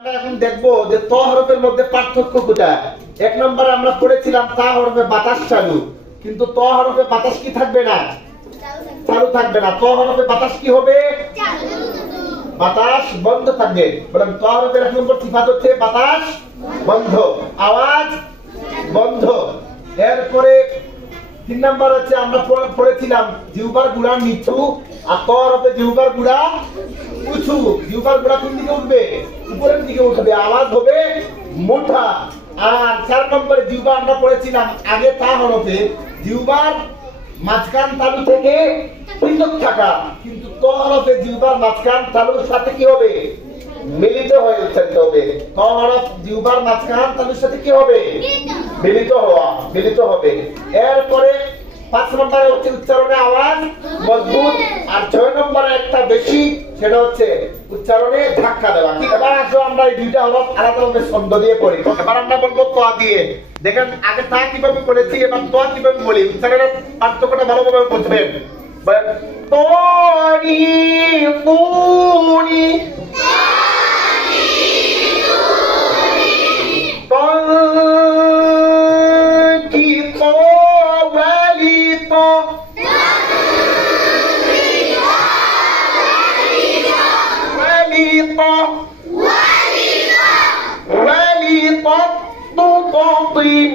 আমরা এখন দেখবো যে ত হরফের মধ্যে পার্থক্য কোথায়। এক নম্বরে আমরা পড়েছিলাম তা হরফে বাতাস চালু, কিন্তু ত হরফে বাতাস কি থাকবে না, চালু থাকবে না। ত হরফে বাতাস কি হবে, বাতাস বন্ধ থাকবে। বলেন ত হরফের এক নম্বর সিফাত হচ্ছে বাতাস বন্ধ, আওয়াজ বন্ধ। এরপরে 3 নাম্বার হচ্ছে আমরা পড়েছিলাম জিহ্বার গুড়া নিচু, আর ত হরফে জিহ্বার গুড়া উঁচু। জিহ্বার গুড়া কোন দিকে উঠবে, উপরের দিকে উঠবে, আওয়াজ হবে মোটা। আর 4 নম্বরে জিহ্বা আমরা পড়েছিলাম আগে তা হরফে জিহ্বার মাঝখান তালু থেকে পৃথক থাকা, কিন্তু ত হরফে জিহ্বার মাঝখান তালুর সাথে কি হবে, মিলিত হয়ে উচ্চারিত হবে। ত হরফ জিহ্বার মাঝখান তালুর সাথে কি হবে, মিলিত হওয়া, মিলিত হবে। এরপরে 5 নম্বরে হচ্ছে উচ্চারণে আওয়াজ মজবুত, আর 6 নম্বরে একটা বেশি, সেটা হচ্ছে উচ্চারণে ধাক্কা দেওয়া। এবার আসো আমরা এই দুইটা হরফ আলাদাভাবে ছন্দ দিয়ে পড়ি। এবার আমরা বলবো ত দিয়ে। দেখেন আগে তা কিভাবে বলেছি, এবার ত কিভাবে বলি, উচ্চারণের পার্থক্যটা ভালোভাবে বুঝবেন। তরি পুনি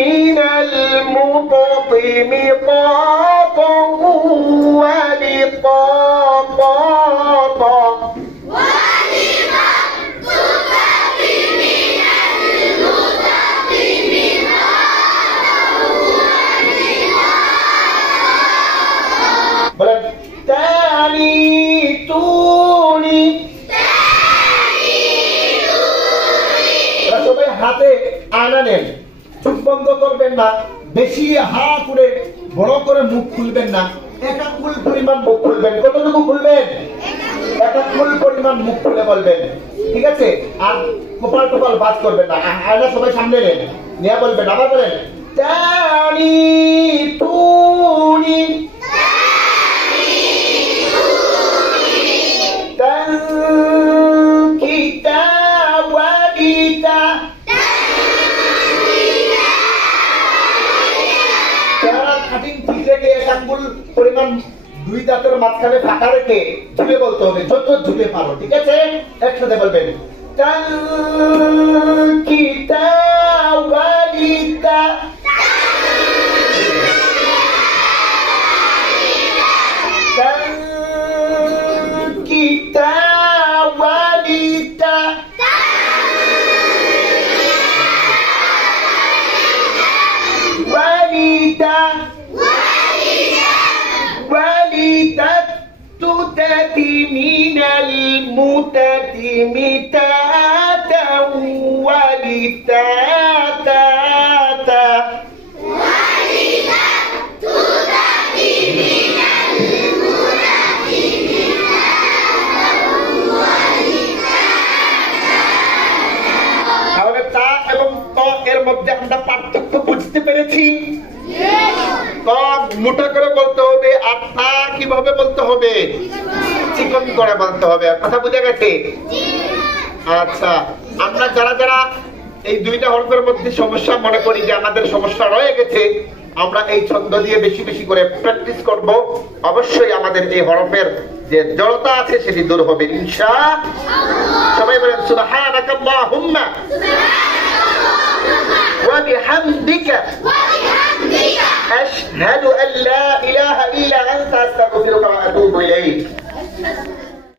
من المطمطات ولطاطا تاني توني সবাই হাতে আয়না নেন, চোখ বন্ধ করবেন না, বেশি হা করে বড় করে মুখ খুলবেন না, একাকুল পরিমাণ মুখ খুলবেন। কতটুকু খুলবেন, একাকুল পরিমাণ মুখ খুলে বলবেন, ঠিক আছে? আর কপাল টপাল বাদ করবেন না, আয়না সবাই সামনে নেন, নিয়ে বলবেন। আবার বলেন টানি টুনি কিতা ওয়ালিদা। কাটিং ঠিক রেখে একাঙ্গুল পরিমাণ দুই দাঁতের মাঝখানে ফাঁকা রেখে ঝুলে বলতে হবে, যত ঝুলে পারো, ঠিক আছে? একসাথে বলবেন কিতা ওয়ালিদা। কিতা ওয়ালিদা। والدة والدة تتت من المتت متاتا ولتاتا মধ্যে আমরা পার্থক্য বুঝতে পেরেছি। তা মোটা করে বলতে হবে, আর তা কিভাবে বলতে হবে, চিকন করে বলতে হবে। কথা বুঝে গেছে? আচ্ছা, আমরা যারা যারা এই দুইটা হরফের মধ্যে সমস্যা মনে করি যে আমাদের সমস্যা রয়ে গেছে, আমরা এই ছন্দ দিয়ে বেশি বেশি করে প্র্যাকটিস করব। অবশ্যই আমাদের এই হরফের যে জড়তা আছে সেটি দূর হবে ইনশাআল্লাহ। সবাই বলেন সুবহানাকাল্লাহুম্মা وبحمدك أشهد أن لا إله إلا أنت أستغفرك وأتوب إليك।